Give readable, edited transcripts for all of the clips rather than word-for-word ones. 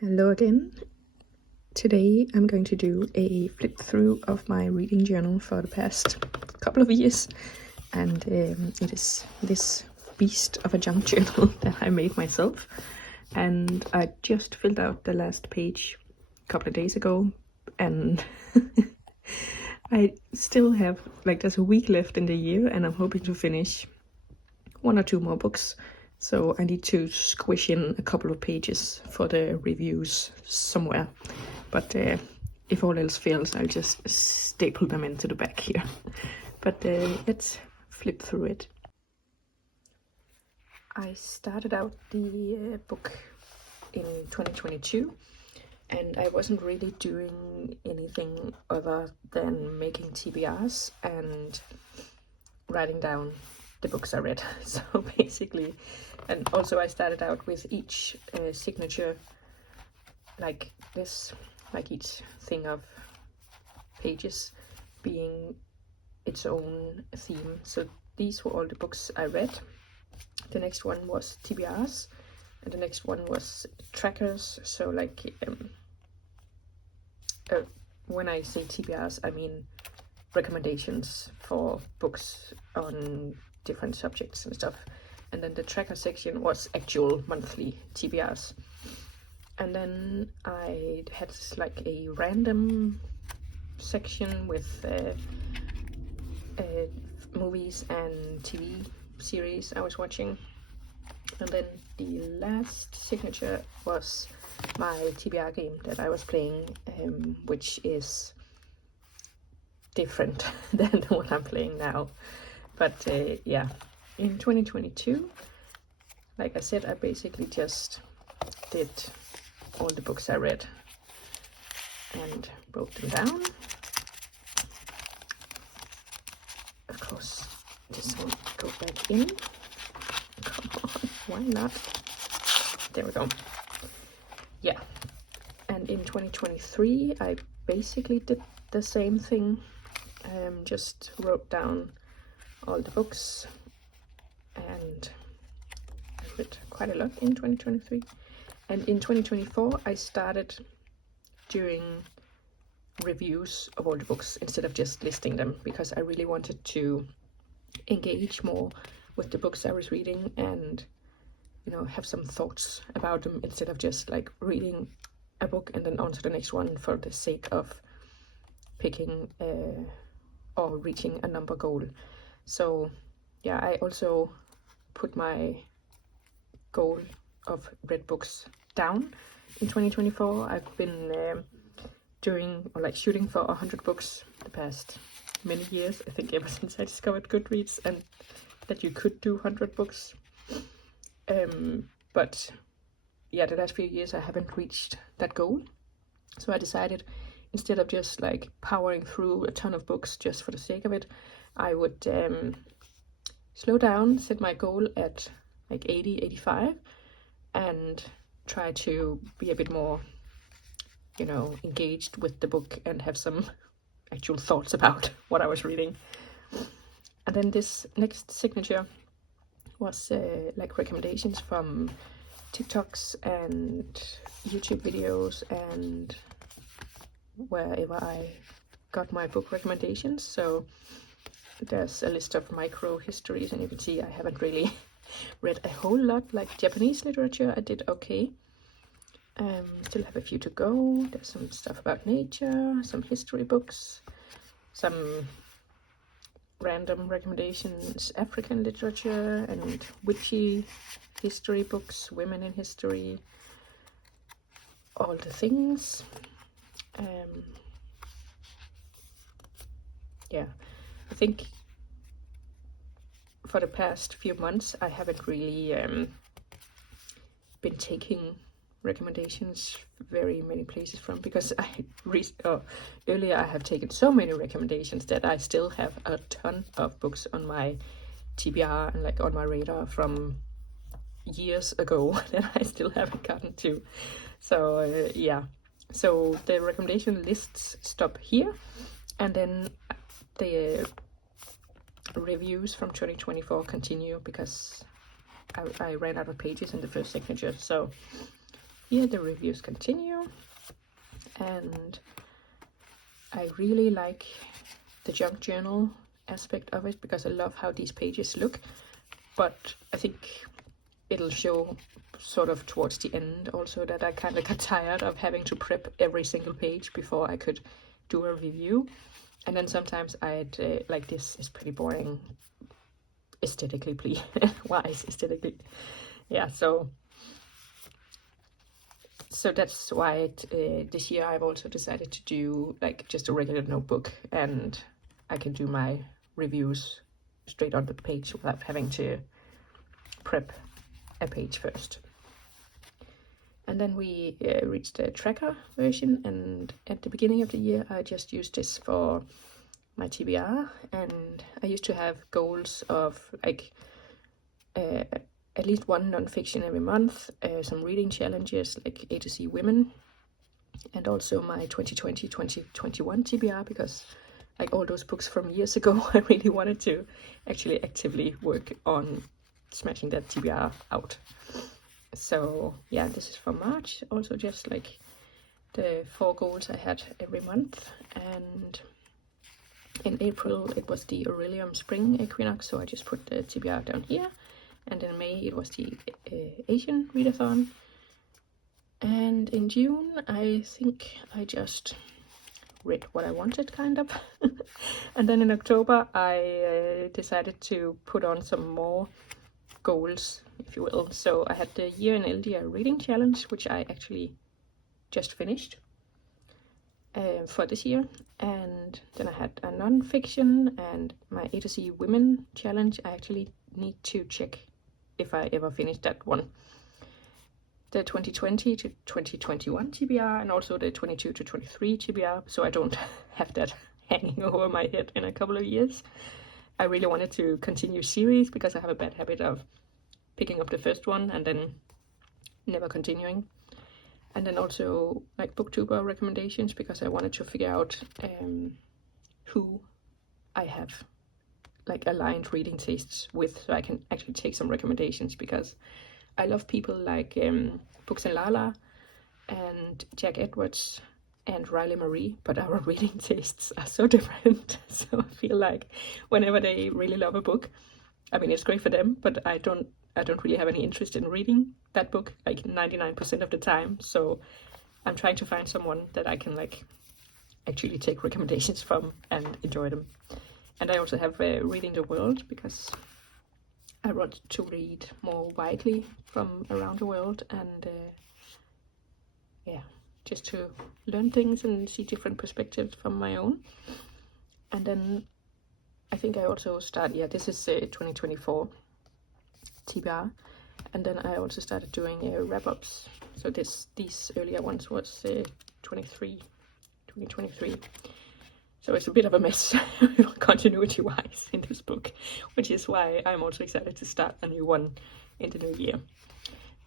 Hello again. Today I'm going to do a flip through of my reading journal for the past couple of years, and it is this beast of a junk journal that I made myself, and I just filled out the last page a couple of days ago, and I still have, like, there's a week left in the year, and I'm hoping to finish one or two more books. So I need to squish in a couple of pages for the reviews somewhere. But if all else fails, I'll just staple them into the back here. But let's flip through it. I started out the book in 2022, and I wasn't really doing anything other than making TBRs and writing down the books I read. So basically, and also I started out with each signature like this, like each thing of pages being its own theme. So these were all the books I read. The next one was TBRs, and the next one was trackers. So like when I say TBRs, I mean recommendations for books on different subjects and stuff. And then the tracker section was actual monthly TBRs. And then I had like a random section with movies and TV series I was watching. And then the last signature was my TBR game that I was playing, which is different than the one I'm playing now. But yeah, in 2022, like I said, I basically just did all the books I read and wrote them down. Of course, this will go back in. Come on, why not? There we go. Yeah, and in 2023, I basically did the same thing. Just wrote down all the books, and I read quite a lot in 2023. And in 2024, I started doing reviews of all the books instead of just listing them, because I really wanted to engage more with the books I was reading and, you know, have some thoughts about them instead of just like reading a book and then on to the next one for the sake of picking or reaching a number goal. So yeah, I also put my goal of read books down in 2024. I've been doing or like shooting for 100 books the past many years, I think ever since I discovered Goodreads and that you could do 100 books. But yeah, the last few years I haven't reached that goal. So I decided, instead of just like powering through a ton of books just for the sake of it, I would slow down, set my goal at like 80, 85, and try to be a bit more, you know, engaged with the book and have some actual thoughts about what I was reading. And then this next signature was like recommendations from TikToks and YouTube videos and wherever I got my book recommendations. So there's a list of micro histories, and you can see I haven't really read a whole lot. Like Japanese literature, I did okay. Still have a few to go. There's some stuff about nature, some history books, some random recommendations, African literature and witchy history books, women in history, all the things. Yeah, I think for the past few months I haven't really been taking recommendations very many places from, because earlier I have taken so many recommendations that I still have a ton of books on my TBR and like on my radar from years ago that I still haven't gotten to. So yeah, so the recommendation lists stop here, and then the reviews from 2024 continue because I ran out of pages in the first signature. So here the reviews continue, and I really like the junk journal aspect of it because I love how these pages look, but I think it'll show sort of towards the end also that I kind of got tired of having to prep every single page before I could do a review. And then sometimes I'd like, this is pretty boring aesthetically, please. Wise aesthetically. Yeah, so that's why this year I've also decided to do like just a regular notebook, and I can do my reviews straight on the page without having to prep a page first. And then we reached the tracker version, and at the beginning of the year I just used this for my TBR, and I used to have goals of like at least one non-fiction every month, some reading challenges like A to Z Women, and also my 2020-2021 TBR, because like all those books from years ago, I really wanted to actually actively work on smashing that TBR out. So yeah, this is for March, also just like the 4 goals I had every month. And in April it was the Aurelium Spring Equinox, so I just put the TBR down here. And in May it was the Asian Readathon. And in June I think I just read what I wanted, kind of. And then in October I decided to put on some more goals, if you will. So I had the Year in LDR Reading Challenge, which I actually just finished for this year. And then I had a non-fiction and my A to Z Women Challenge. I actually need to check if I ever finished that one. The 2020 to 2021 TBR, and also the 22 to 23 TBR, so I don't have that hanging over my head in a couple of years. I really wanted to continue series because I have a bad habit of picking up the first one and then never continuing. And then also like booktuber recommendations, because I wanted to figure out who I have like aligned reading tastes with, so I can actually take some recommendations, because I love people like Books and Lala and Jack Edwards and Riley Marie, but our reading tastes are so different. So I feel like whenever they really love a book, I mean, it's great for them, but I don't really have any interest in reading that book like 99% of the time. So I'm trying to find someone that I can like actually take recommendations from and enjoy them. And I also have Reading the World, because I want to read more widely from around the world, and yeah, just to learn things and see different perspectives from my own. And then I think I also started, yeah, this is 2024 TBR, and then I also started doing wrap-ups. So these earlier ones was 2023. So it's a bit of a mess continuity-wise in this book, which is why I'm also excited to start a new one in the new year.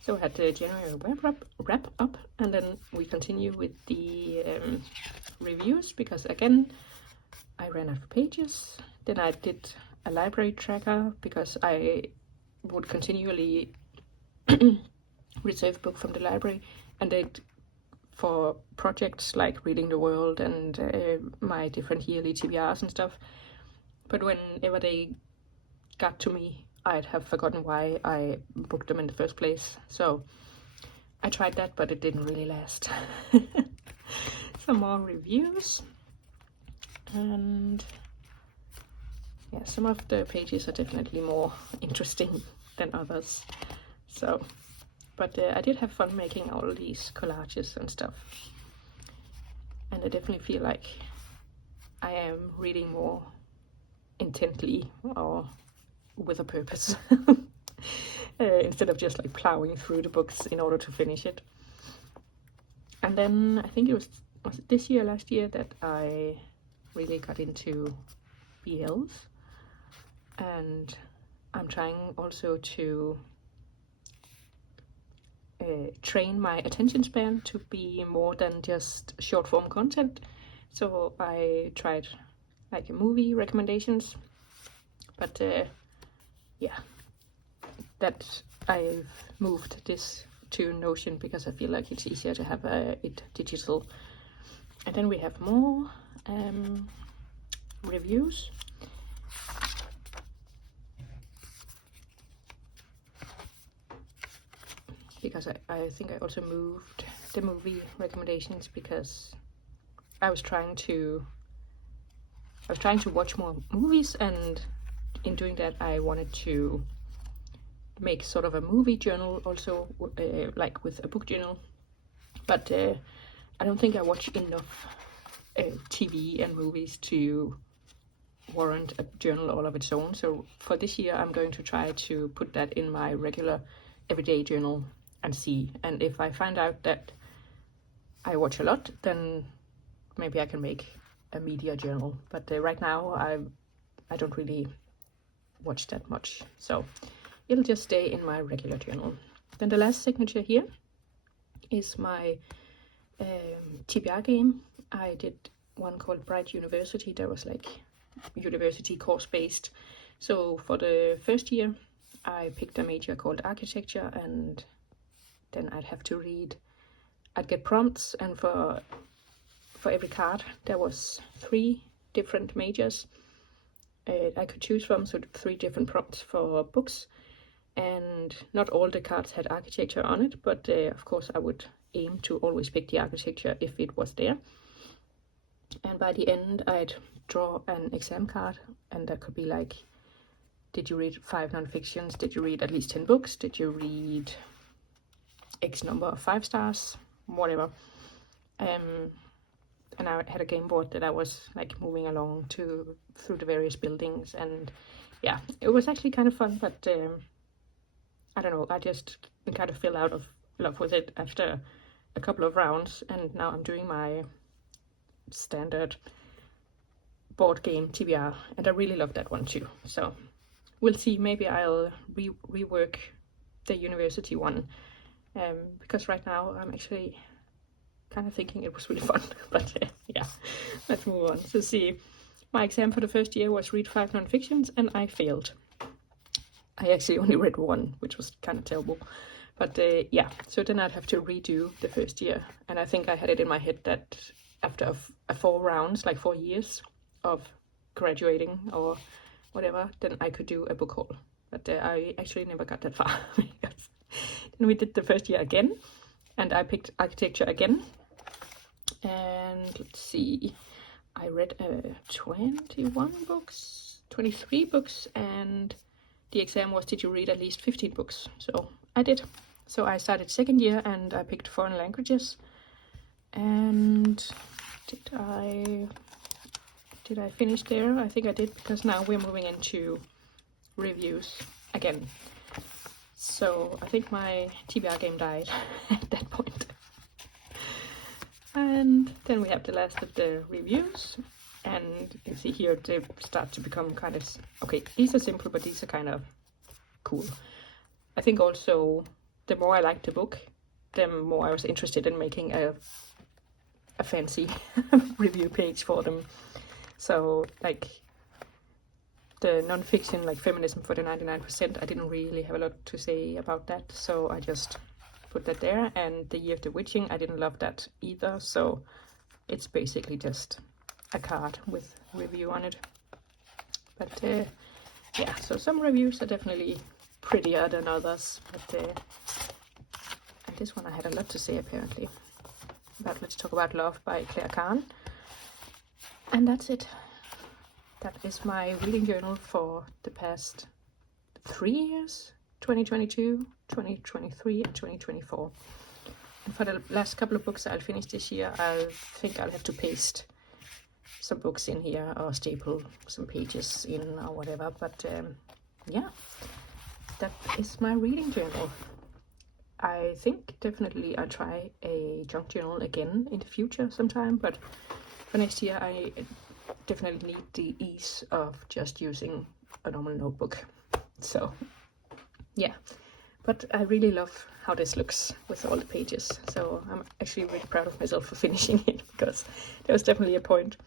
So I had the January wrap-up, and then we continue with the reviews, because again, I ran out of pages. Then I did a library tracker, because I would continually reserve book from the library, and it for projects like Reading the World and my different yearly TBRs and stuff. But whenever they got to me, I'd have forgotten why I booked them in the first place. So I tried that, but it didn't really last. Some more reviews. And yeah, some of the pages are definitely more interesting than others. So, but I did have fun making all these collages and stuff. And I definitely feel like I am reading more intently or with a purpose. Instead of just like plowing through the books in order to finish it. And then I think it was it this year, last year, that I really got into BLs, and I'm trying also to train my attention span to be more than just short form content. So I tried like movie recommendations, but yeah, that I've moved this to Notion because I feel like it's easier to have it digital. And then we have more reviews. Because I think I also moved the movie recommendations because I was trying to watch more movies, and in doing that I wanted to make sort of a movie journal also, like with a book journal. But I don't think I watch enough TV and movies to warrant a journal all of its own. So for this year I'm going to try to put that in my regular everyday journal and see. And if I find out that I watch a lot, then maybe I can make a media journal. But right now I don't really watch that much, so it'll just stay in my regular journal. Then the last signature here is my TBR game. I did one called Bright University that was like university course based. So for the first year I picked a major called architecture, and then I'd have to read, I'd get prompts, and for every card there was 3 different majors I could choose from, so 3 different prompts for books. And not all the cards had architecture on it, but of course I would aim to always pick the architecture if it was there. And by the end I'd draw an exam card, and that could be like, did you read 5 non-fictions? Did you read at least 10 books? Did you read X number of 5 stars? Whatever. And I had a game board that I was like moving along through the various buildings, and yeah, it was actually kind of fun. But I don't know, I just kind of fell out of love with it after a couple of rounds, and now I'm doing my standard board game TBR, and I really love that one too. So we'll see, maybe I'll rework the university one, because right now I'm actually kind of thinking it was really fun. But yeah, let's move on. So see, my exam for the first year was read 5 non-fictions, and I failed. I actually only read 1, which was kind of terrible. But yeah, so then I'd have to redo the first year, and I think I had it in my head that after 4 rounds, like 4 years of graduating or whatever, then I could do a book haul. But I actually never got that far. Then we did the first year again, and I picked architecture again. And let's see, I read 21 books, 23 books, and the exam was, did you read at least 15 books? So I did. So I started second year and I picked foreign languages. And did I finish there? I think I did, because now we're moving into reviews again. So I think my TBR game died at that point. And then we have the last of the reviews, and you see here they start to become kind of, okay, these are simple, but these are kind of cool. I think also the more I liked the book, the more I was interested in making a fancy review page for them. So like the non-fiction, like Feminism for the 99%, I didn't really have a lot to say about that, so I just put that there. And The Year of the Witching, I didn't love that either, so it's basically just a card with review on it. But yeah, so some reviews are definitely prettier than others, but and this one I had a lot to say apparently. But Let's Talk About Love by Claire Kahn. And that's it. That is my reading journal for the past 3 years, 2022, 2023 and 2024. And for the last couple of books I'll finish this year, I think I'll have to paste some books in here or staple some pages in or whatever. But yeah, that is my reading journal. I think definitely I'll try a junk journal again in the future sometime, but for next year I definitely need the ease of just using a normal notebook. So yeah, but I really love how this looks with all the pages, so I'm actually really proud of myself for finishing it, because there was definitely a point,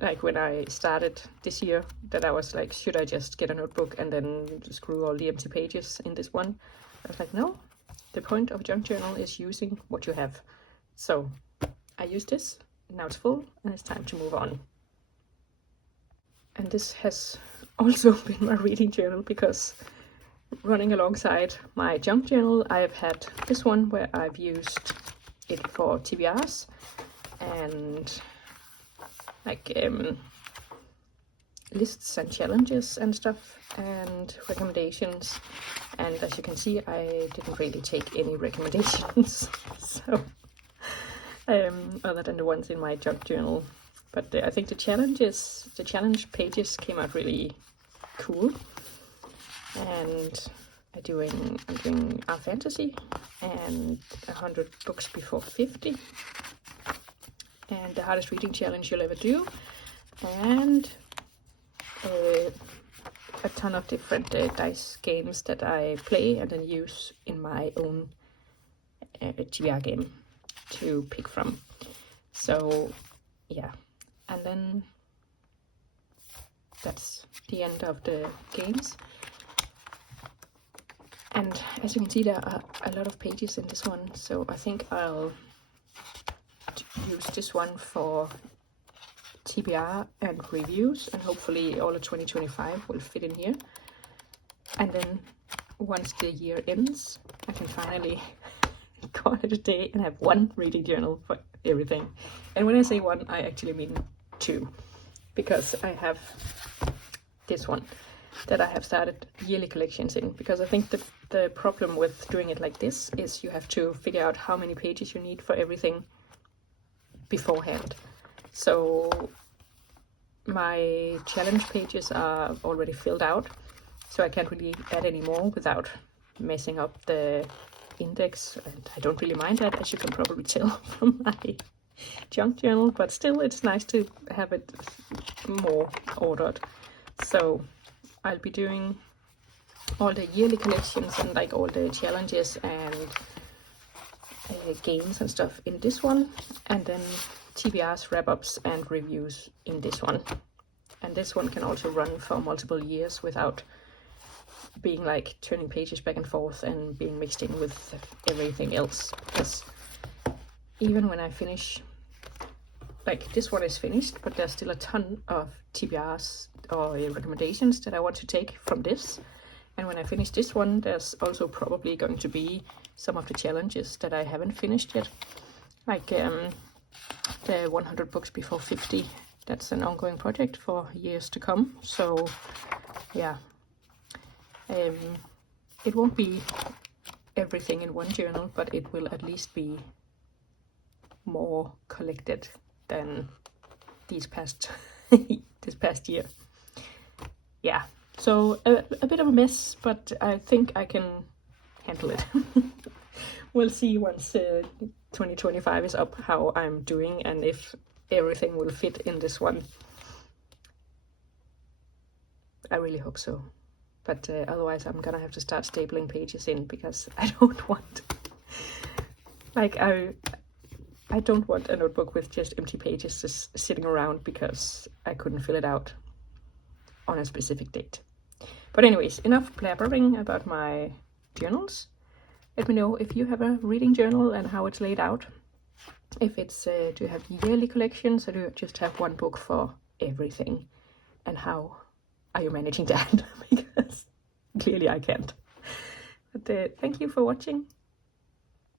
like when I started this year, that I was like, should I just get a notebook and then screw all the empty pages in this one? I was like, no, the point of a junk journal is using what you have. So I use this, now it's full, and it's time to move on. And this has also been my reading journal, because running alongside my junk journal, I've had this one where I've used it for TBRs and like lists and challenges and stuff and recommendations. And as you can see, I didn't really take any recommendations, so other than the ones in my junk journal. But I think the challenge pages came out really cool. And I'm doing our fantasy and 100 books before 50, and the hardest reading challenge you'll ever do, and a ton of different dice games that I play and then use in my own TBR game to pick from. So yeah, and then that's the end of the games. And as you can see, there are a lot of pages in this one, so I think I'll use this one for TBR and reviews, and hopefully all of 2025 will fit in here. And then once the year ends, I can finally call it a day and have one reading journal for everything. And when I say one, I actually mean two, because I have this one that I have started yearly collections in, because I think the problem with doing it like this is you have to figure out how many pages you need for everything beforehand. So my challenge pages are already filled out, so I can't really add any more without messing up the index, and I don't really mind that, as you can probably tell from my junk journal, but still it's nice to have it more ordered. So I'll be doing all the yearly collections and like all the challenges and games and stuff in this one, and then TBRs, wrap-ups and reviews in this one. And this one can also run for multiple years without being like turning pages back and forth and being mixed in with everything else, because even when I finish, like this one is finished, but there's still a ton of TBRs or recommendations that I want to take from this. And when I finish this one, there's also probably going to be some of the challenges that I haven't finished yet, like the 100 books before 50. That's an ongoing project for years to come. So yeah, it won't be everything in one journal, but it will at least be more collected than this past year. Yeah, so a bit of a mess, but I think I can handle it. We'll see once 2025 is up how I'm doing and if everything will fit in this one. I really hope so, but otherwise I'm gonna have to start stapling pages in, because I don't want, like, I don't want a notebook with just empty pages just sitting around because I couldn't fill it out on a specific date. But anyways, enough blabbering about my journals. Let me know if you have a reading journal and how it's laid out. If it's, do you have yearly collections, or do you just have one book for everything? And how are you managing that? Because clearly I can't. But thank you for watching.